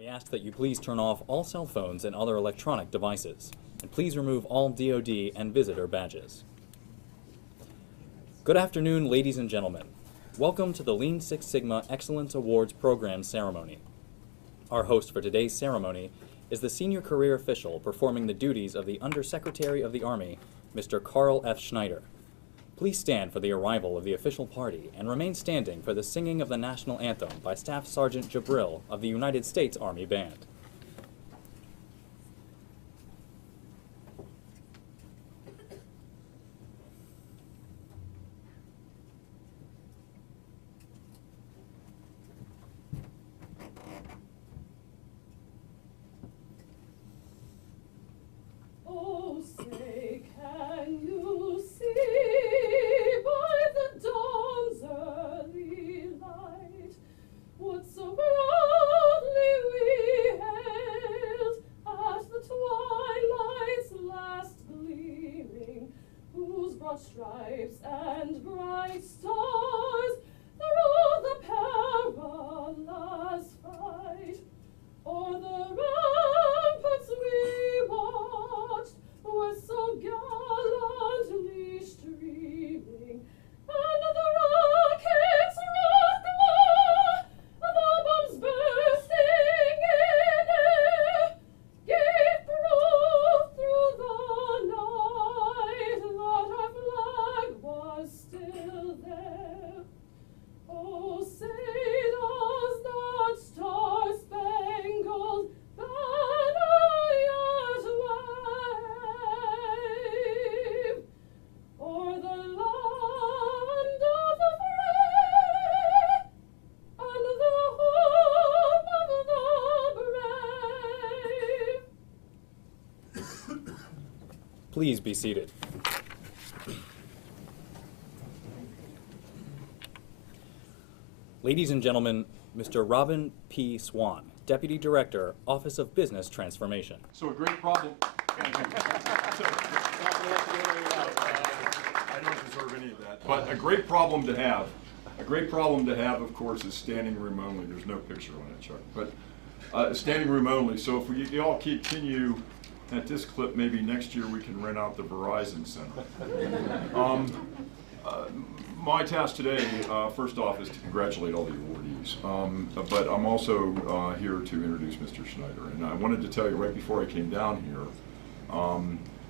We ask that you please turn off all cell phones and other electronic devices, and please remove all DoD and visitor badges. Good afternoon, ladies and gentlemen. Welcome to the Lean Six Sigma Excellence Awards Program ceremony. Our host for today's ceremony is the senior career official performing the duties of the Undersecretary of the Army, Mr. Carl F. Schneider. Please stand for the arrival of the official party and remain standing for the singing of the national anthem by Staff Sergeant Jabril of the United States Army Band. Stripes and bright stars through the perilous fight. O'er the ramparts we watched were so gallantly streaming, and the rockets roared glow, and the bombs bursting in air gave proof through the night that our flag was still there. Oh, say does that star-spangled banner yet wave o'er the land of the free and the home of the brave? Please be seated. Ladies and gentlemen, Mr. Robin P. Swan, Deputy Director, Office of Business Transformation. So a great problem. I don't deserve any of that. But a great problem to have. A great problem to have, of course, is standing room only. There's no picture on it, Chuck. But standing room only. So if we all continue at this clip, maybe next year we can rent out the Verizon Center. My task today, first off, is to congratulate all the awardees, but I'm also here to introduce Mr. Schneider. And I wanted to tell you right before I came down here,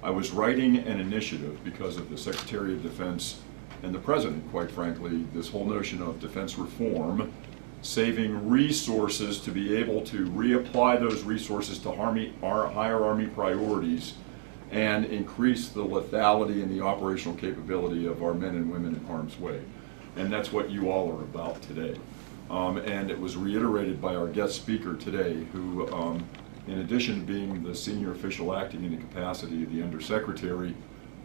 I was writing an initiative because of the Secretary of Defense and the President, quite frankly, this whole notion of defense reform, saving resources to be able to reapply those resources to our higher Army priorities and increase the lethality and the operational capability of our men and women in harm's way. And that's what you all are about today. And it was reiterated by our guest speaker today, who, in addition to being the senior official acting in the capacity of the Undersecretary,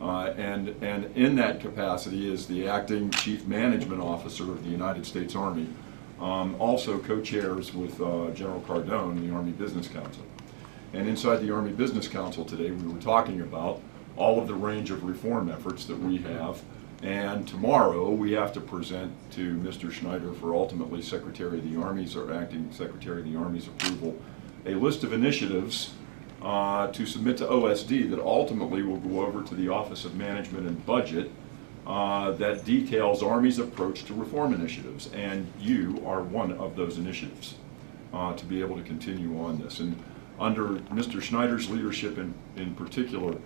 and in that capacity is the acting Chief Management Officer of the United States Army, also co-chairs with General Cardone, the Army Business Council. And inside the Army Business Council today, we were talking about all of the range of reform efforts that we have. And tomorrow, we have to present to Mr. Schneider for ultimately Secretary of the Army's or Acting Secretary of the Army's approval, a list of initiatives to submit to OSD that ultimately will go over to the Office of Management and Budget that details Army's approach to reform initiatives. And you are one of those initiatives to be able to continue on this. And under Mr. Schneider's leadership in particular,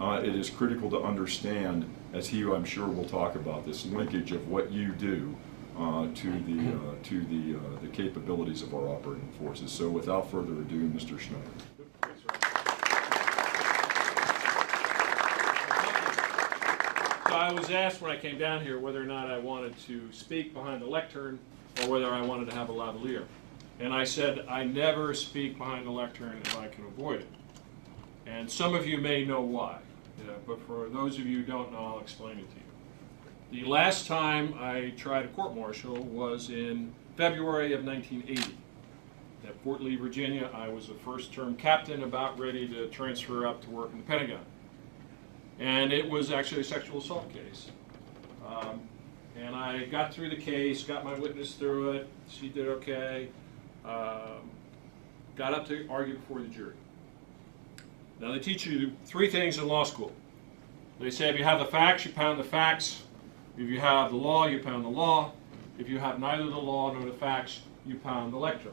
it is critical to understand, as he, I'm sure, will talk about, this linkage of what you do to the capabilities of our operating forces. So without further ado, Mr. Schneider. So I was asked when I came down here whether or not I wanted to speak behind the lectern or whether I wanted to have a lavalier. And I said, I never speak behind the lectern if I can avoid it. And some of you may know why, but for those of you who don't know, I'll explain it to you. The last time I tried a court-martial was in February of 1980. At Fort Lee, Virginia, I was a first-term captain about ready to transfer up to work in the Pentagon. And it was actually a sexual assault case. And I got through the case, got my witness through it. She did okay. got up to argue before the jury. Now they teach you three things in law school. They say if you have the facts, you pound the facts. If you have the law, you pound the law. If you have neither the law nor the facts, you pound the lectern.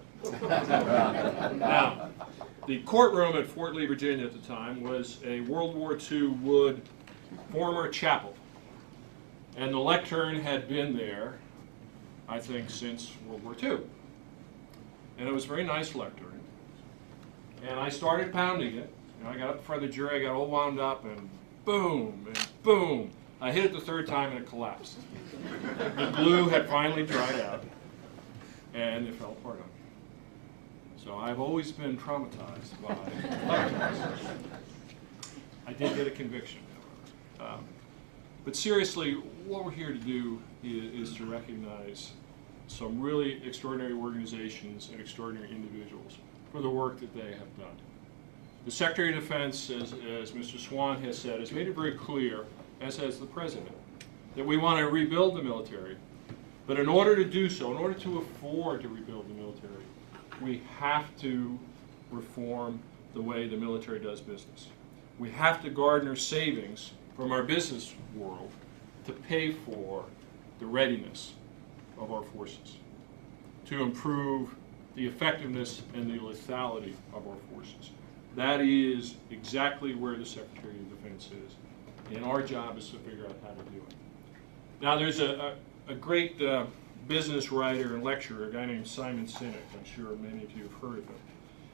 Now, the courtroom at Fort Lee, Virginia at the time was a World War II wood former chapel. And the lectern had been there, I think, since World War II. And it was a very nice lectern. And I started pounding it. And I got up in front of the jury, I got all wound up, and boom, and boom. I hit it the third time and it collapsed. The glue had finally dried out, and it fell apart on me. So I've always been traumatized by lecterns. I did get a conviction. But seriously, what we're here to do is to recognize some really extraordinary organizations and extraordinary individuals for the work that they have done. The Secretary of Defense, as Mr. Swan has said, has made it very clear, as has the President, that we want to rebuild the military. But in order to do so, in order to afford to rebuild the military, we have to reform the way the military does business. We have to garner savings from our business world to pay for the readiness of our forces, to improve the effectiveness and the lethality of our forces. That is exactly where the Secretary of Defense is, and our job is to figure out how to do it. Now, there's a great business writer and lecturer, a guy named Simon Sinek. I'm sure many of you have heard of him.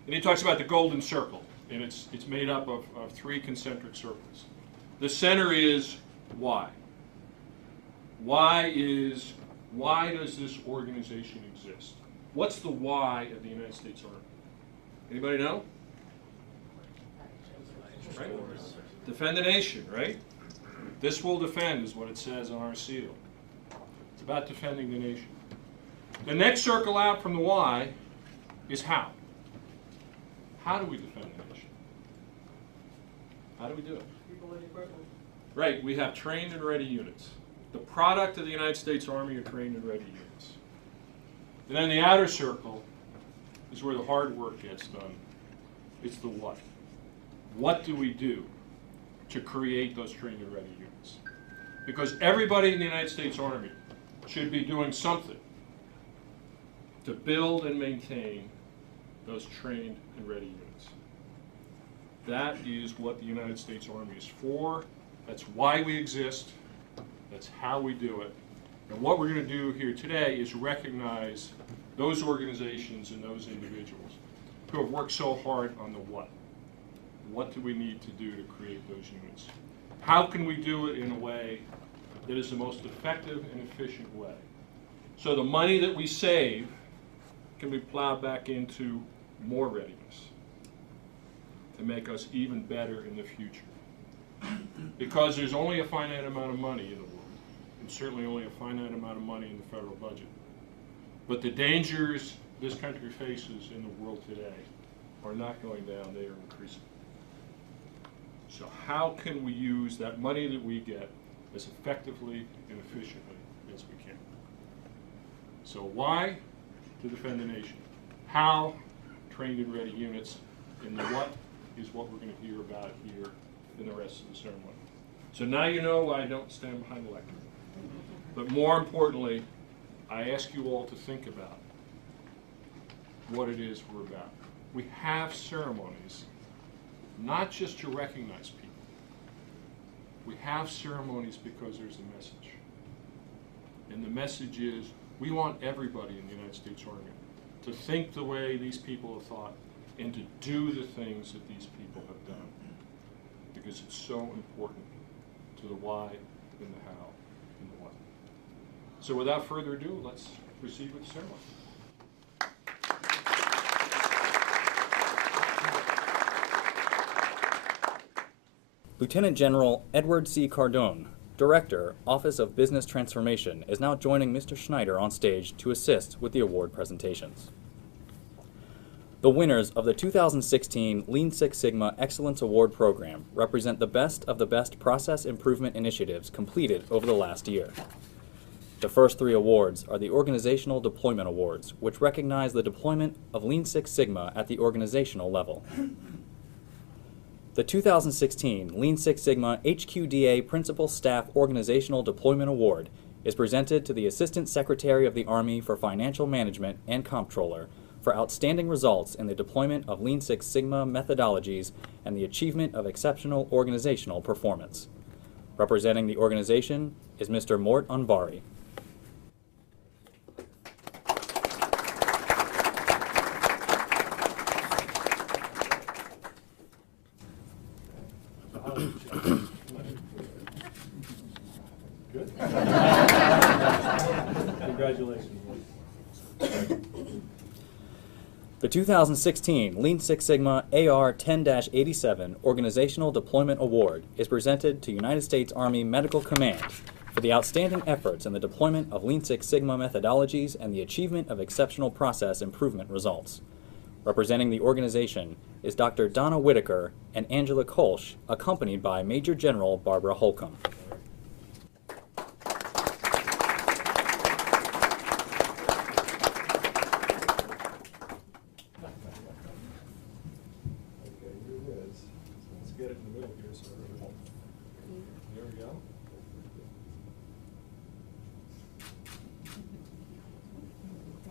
And he talks about the golden circle, and it's made up of three concentric circles. The center is why. Why does this organization exist? What's the why of the United States Army? Anybody know? Right? Defend the nation, right? This will defend is what it says on our seal. It's about defending the nation. The next circle out from the why is how. How do we defend the nation? How do we do it? Right, we have trained and ready units. The product of the United States Army are trained and ready units. And then the outer circle is where the hard work gets done. It's the what. What do we do to create those trained and ready units? Because everybody in the United States Army should be doing something to build and maintain those trained and ready units. That is what the United States Army is for. That's why we exist. That's how we do it. And what we're going to do here today is recognize those organizations and those individuals who have worked so hard on the what. What do we need to do to create those units? How can we do it in a way that is the most effective and efficient way? So the money that we save can be plowed back into more readiness to make us even better in the future. Because there's only a finite amount of money in the world, and certainly only a finite amount of money in the federal budget. But the dangers this country faces in the world today are not going down, they are increasing. So how can we use that money that we get as effectively and efficiently as we can? So why? To defend the nation. How? Trained and ready units. And the what is what we're going to hear about here in the rest of the ceremony. So now you know why I don't stand behind the lectern. But more importantly, I ask you all to think about what it is we're about. We have ceremonies not just to recognize people. We have ceremonies because there's a message. And the message is we want everybody in the United States Army to think the way these people have thought and to do the things that these people have done. Because it's so important to the why and the how and the what. So without further ado, let's proceed with the ceremony. Lieutenant General Edward C. Cardone, Director, Office of Business Transformation, is now joining Mr. Schneider on stage to assist with the award presentations. The winners of the 2016 Lean Six Sigma Excellence Award Program represent the best of the best process improvement initiatives completed over the last year. The first three awards are the Organizational Deployment Awards, which recognize the deployment of Lean Six Sigma at the organizational level. The 2016 Lean Six Sigma HQDA Principal Staff Organizational Deployment Award is presented to the Assistant Secretary of the Army for Financial Management and Comptroller for outstanding results in the deployment of Lean Six Sigma methodologies and the achievement of exceptional organizational performance. Representing the organization is Mr. Mort Anvari. Good. Congratulations. The 2016 Lean Six Sigma AR 10-87 Organizational Deployment Award is presented to United States Army Medical Command for the outstanding efforts in the deployment of Lean Six Sigma methodologies and the achievement of exceptional process improvement results. Representing the organization is Dr. Donna Whitaker and Angela Kolsch, accompanied by Major General Barbara Holcomb. Okay, here it is. So let's get it in the middle here so everyone. There we go.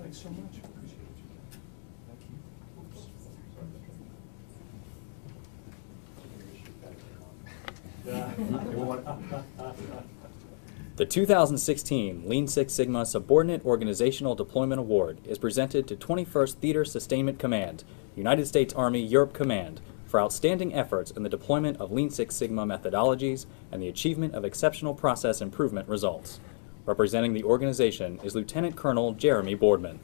Thanks so much. Appreciate you. Thank you. Oops. The 2016 Lean Six Sigma Subordinate Organizational Deployment Award is presented to 21st Theater Sustainment Command, United States Army Europe Command, for outstanding efforts in the deployment of Lean Six Sigma methodologies and the achievement of exceptional process improvement results. Representing the organization is Lieutenant Colonel Jeremy Boardman.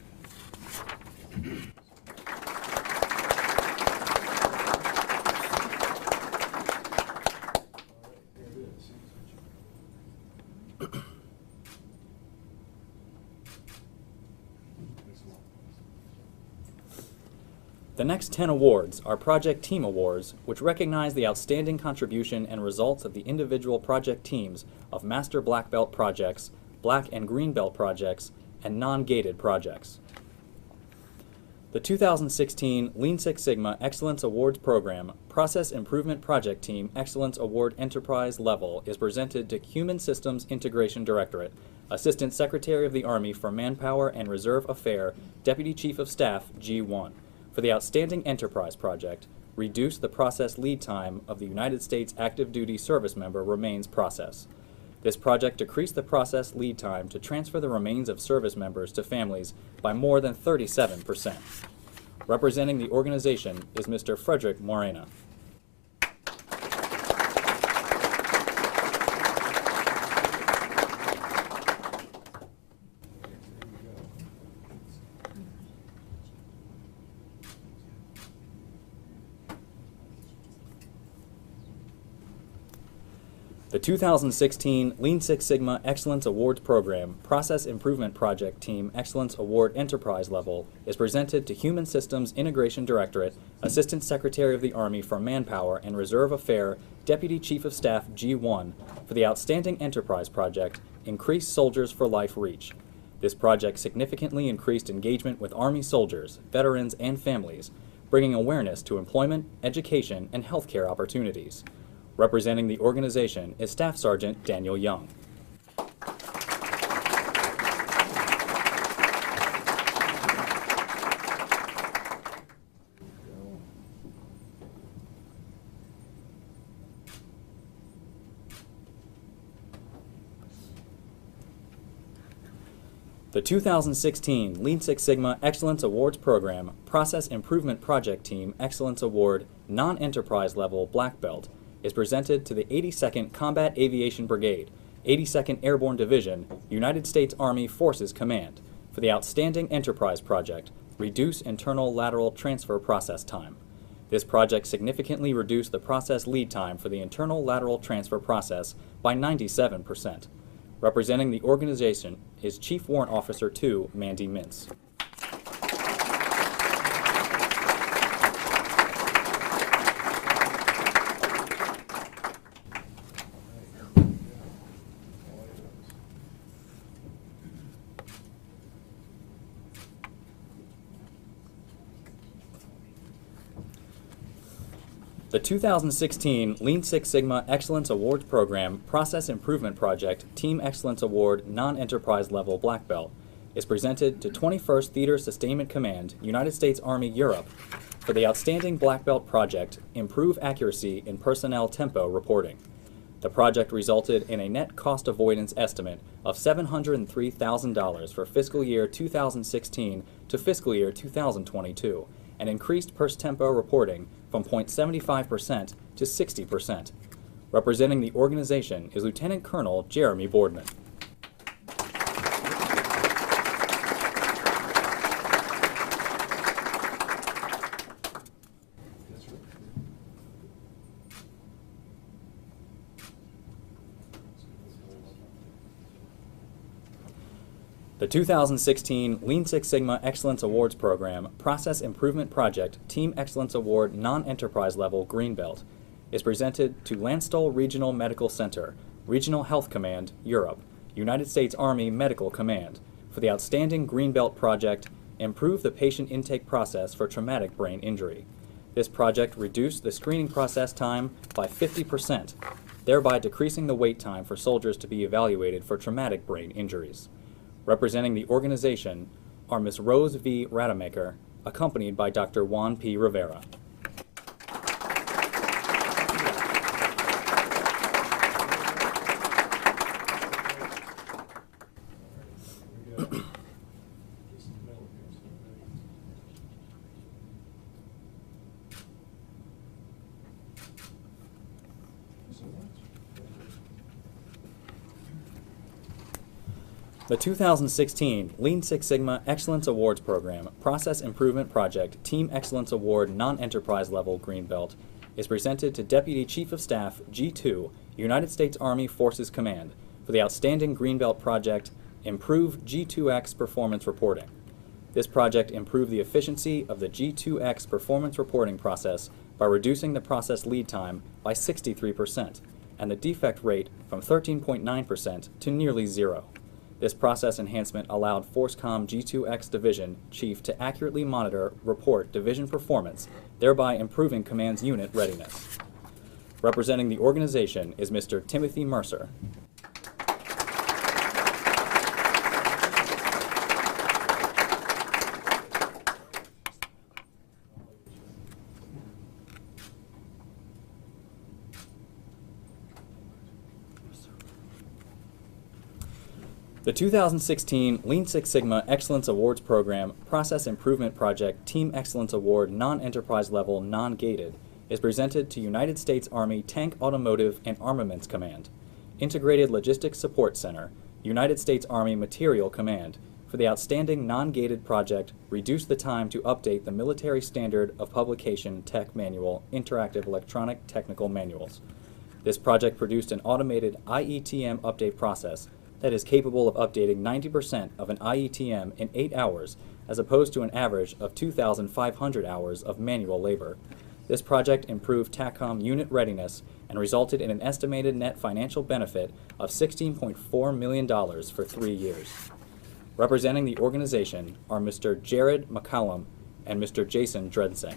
The next 10 awards are Project Team Awards, which recognize the outstanding contribution and results of the individual project teams of Master Black Belt projects, Black and Green Belt projects, and non-gated projects. The 2016 Lean Six Sigma Excellence Awards Program Process Improvement Project Team Excellence Award Enterprise Level is presented to Human Systems Integration Directorate, Assistant Secretary of the Army for Manpower and Reserve Affairs, Deputy Chief of Staff, G1. For the Outstanding Enterprise Project, reduce the process lead time of the United States active duty service member remains process. This project decreased the process lead time to transfer the remains of service members to families by more than 37%. Representing the organization is Mr. Frederick Morena. The 2016 Lean Six Sigma Excellence Awards Program Process Improvement Project Team Excellence Award Enterprise Level is presented to Human Systems Integration Directorate, Assistant Secretary of the Army for Manpower and Reserve Affairs, Deputy Chief of Staff, G1, for the Outstanding Enterprise Project Increase Soldiers for Life Reach. This project significantly increased engagement with Army soldiers, veterans, and families, bringing awareness to employment, education, and healthcare opportunities. Representing the organization is Staff Sergeant Daniel Young. The 2016 Lean Six Sigma Excellence Awards Program Process Improvement Project Team Excellence Award Non-Enterprise Level Black Belt is presented to the 82nd Combat Aviation Brigade, 82nd Airborne Division, United States Army Forces Command, for the Outstanding Enterprise Project, Reduce Internal Lateral Transfer Process Time. This project significantly reduced the process lead time for the internal lateral transfer process by 97%. Representing the organization is Chief Warrant Officer 2, Mandy Mintz. The 2016 Lean Six Sigma Excellence Awards Program Process Improvement Project Team Excellence Award Non-Enterprise Level Black Belt is presented to 21st Theater Sustainment Command, United States Army, Europe, for the outstanding Black Belt project, Improve Accuracy in Personnel Tempo Reporting. The project resulted in a net cost avoidance estimate of $703,000 for fiscal year 2016 to fiscal year 2022, and increased tempo reporting from 0.75% to 60%. Representing the organization is Lieutenant Colonel Jeremy Boardman. The 2016 Lean Six Sigma Excellence Awards Program Process Improvement Project Team Excellence Award Non-Enterprise Level Green Belt is presented to Landstuhl Regional Medical Center, Regional Health Command, Europe, United States Army Medical Command, for the outstanding Green Belt project, Improve the Patient Intake Process for Traumatic Brain Injury. This project reduced the screening process time by 50%, thereby decreasing the wait time for soldiers to be evaluated for traumatic brain injuries. Representing the organization are Ms. Rose V. Rademacher, accompanied by Dr. Juan P. Rivera. The 2016 Lean Six Sigma Excellence Awards Program Process Improvement Project Team Excellence Award Non-Enterprise Level Green Belt is presented to Deputy Chief of Staff G2, United States Army Forces Command, for the outstanding Green Belt project, Improve G2X Performance Reporting. This project improved the efficiency of the G2X performance reporting process by reducing the process lead time by 63% and the defect rate from 13.9% to nearly zero. This process enhancement allowed FORCECOM G2X Division Chief to accurately report division performance, thereby improving command's unit readiness. Representing the organization is Mr. Timothy Mercer. The 2016 Lean Six Sigma Excellence Awards Program Process Improvement Project Team Excellence Award Non-Enterprise Level Non-Gated is presented to United States Army Tank Automotive and Armaments Command, Integrated Logistics Support Center, United States Army Material Command, for the outstanding non-gated project Reduce the Time to Update the Military Standard of Publication Tech Manual Interactive Electronic Technical Manuals. This project produced an automated IETM update process that is capable of updating 90% of an IETM in 8 hours, as opposed to an average of 2,500 hours of manual labor. This project improved TACOM unit readiness and resulted in an estimated net financial benefit of $16.4 million for 3 years. Representing the organization are Mr. Jared McCallum and Mr. Jason Dredsing.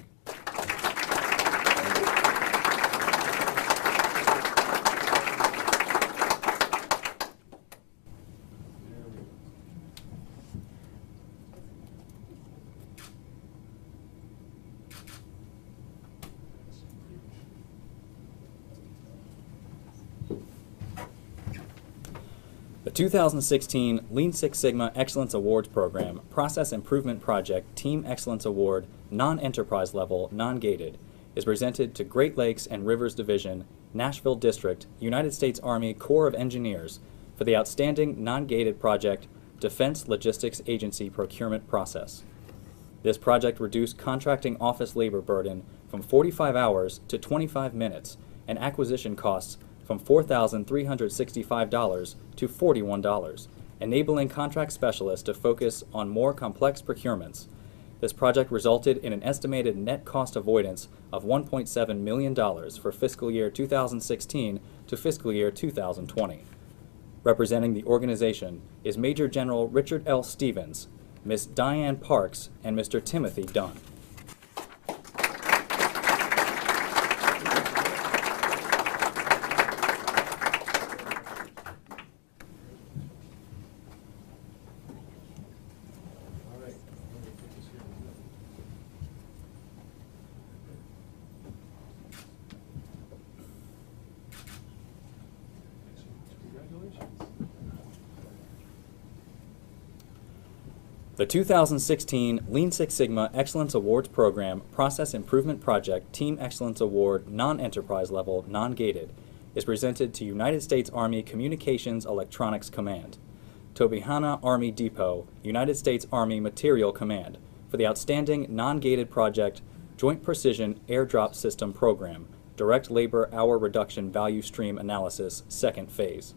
The 2016 Lean Six Sigma Excellence Awards Program Process Improvement Project Team Excellence Award Non-Enterprise Level Non-Gated is presented to Great Lakes and Rivers Division, Nashville District, United States Army Corps of Engineers for the outstanding non-gated project Defense Logistics Agency Procurement Process. This project reduced contracting office labor burden from 45 hours to 25 minutes and acquisition costs from $4,365 to $41, enabling contract specialists to focus on more complex procurements. This project resulted in an estimated net cost avoidance of $1.7 million for fiscal year 2016 to fiscal year 2020. Representing the organization is Major General Richard L. Stevens, Ms. Diane Parks, and Mr. Timothy Dunn. The 2016 Lean Six Sigma Excellence Awards Program Process Improvement Project Team Excellence Award Non-Enterprise Level Non-Gated is presented to United States Army Communications Electronics Command, Tobyhanna Army Depot, United States Army Materiel Command, for the outstanding non-gated project Joint Precision Airdrop System Program, Direct Labor Hour Reduction Value Stream Analysis, Second Phase.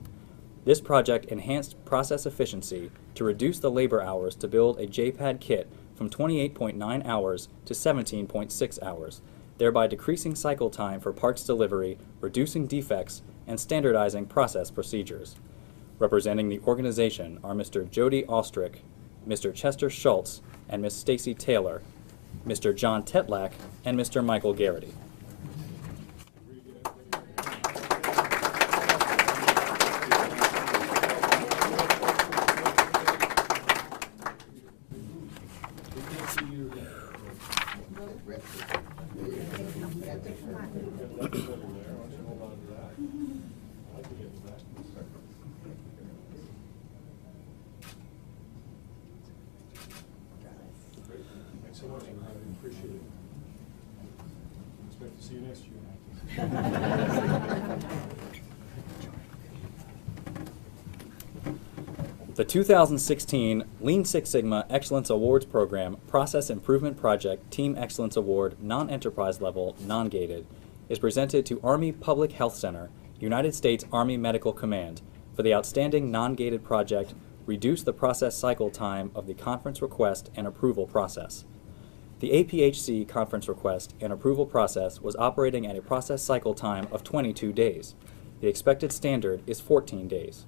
This project enhanced process efficiency to reduce the labor hours to build a JPAD kit from 28.9 hours to 17.6 hours, thereby decreasing cycle time for parts delivery, reducing defects, and standardizing process procedures. Representing the organization are Mr. Jody Ostrick, Mr. Chester Schultz, and Ms. Stacy Taylor, Mr. John Tetlak, and Mr. Michael Garrity. Thanks so much, I appreciate it. Expect to see you next year. The 2016 Lean Six Sigma Excellence Awards Program Process Improvement Project Team Excellence Award Non-Enterprise Level Non-Gated is presented to Army Public Health Center, United States Army Medical Command, for the outstanding non-gated project Reduce the Process Cycle Time of the Conference Request and Approval Process. The APHC conference request and approval process was operating at a process cycle time of 22 days. The expected standard is 14 days.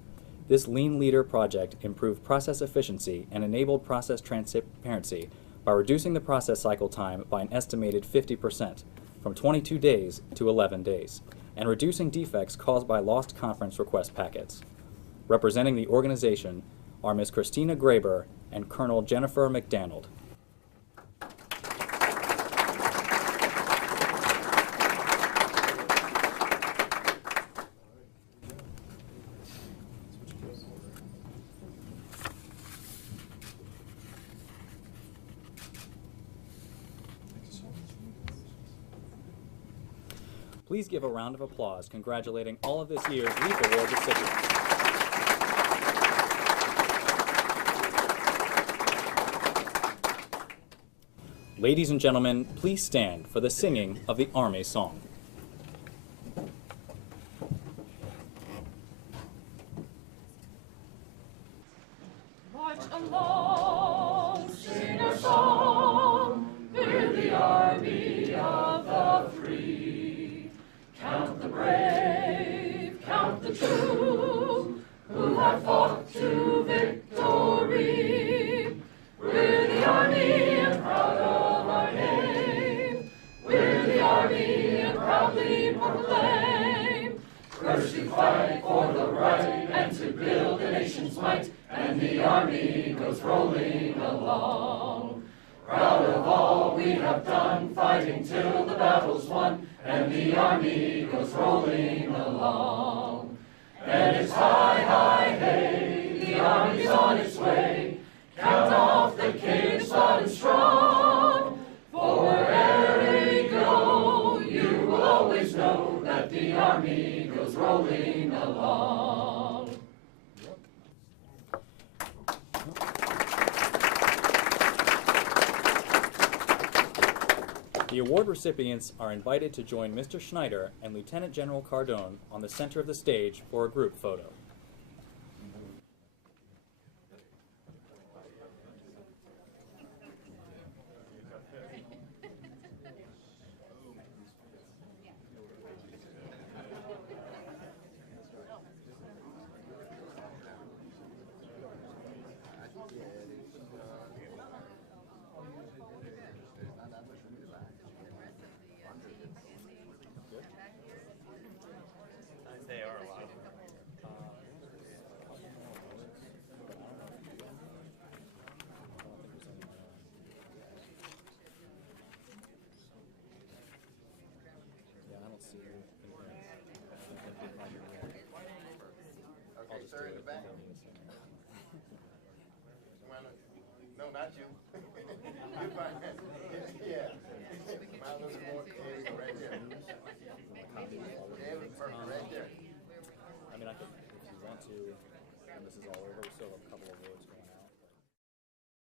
This Lean Leader project improved process efficiency and enabled process transparency by reducing the process cycle time by an estimated 50%, from 22 days to 11 days, and reducing defects caused by lost conference request packets. Representing the organization are Ms. Christina Graber and Colonel Jennifer McDonald. Please give a round of applause congratulating all of this year's LEAP Award recipients. Ladies and gentlemen, please stand for the singing of the Army Song. March along, sing our song, we're the army of the free. Count the brave, count the true, who have fought to victory. We're the army and proud of our name. We're the army and proudly proclaim. First we fight for the right and to build the nation's might, and the army goes rolling along. Proud of all we have done, fighting till the battle's won, and the army goes rolling along. And it's hi, hi, hey, the army's on its way. Count off the cage loud and strong. For wherever we go, you will always know that the army goes rolling along. The award recipients are invited to join Mr. Schneider and Lieutenant General Cardone on the center of the stage for a group photo. They are a lot. Yeah, I don't see you. Okay, sir, in the back. No, not you. You're fine. Yeah. Mine looks more, there you go, right there. There, perfect, right there. I mean, I could, if you want to, and this is all over, we still have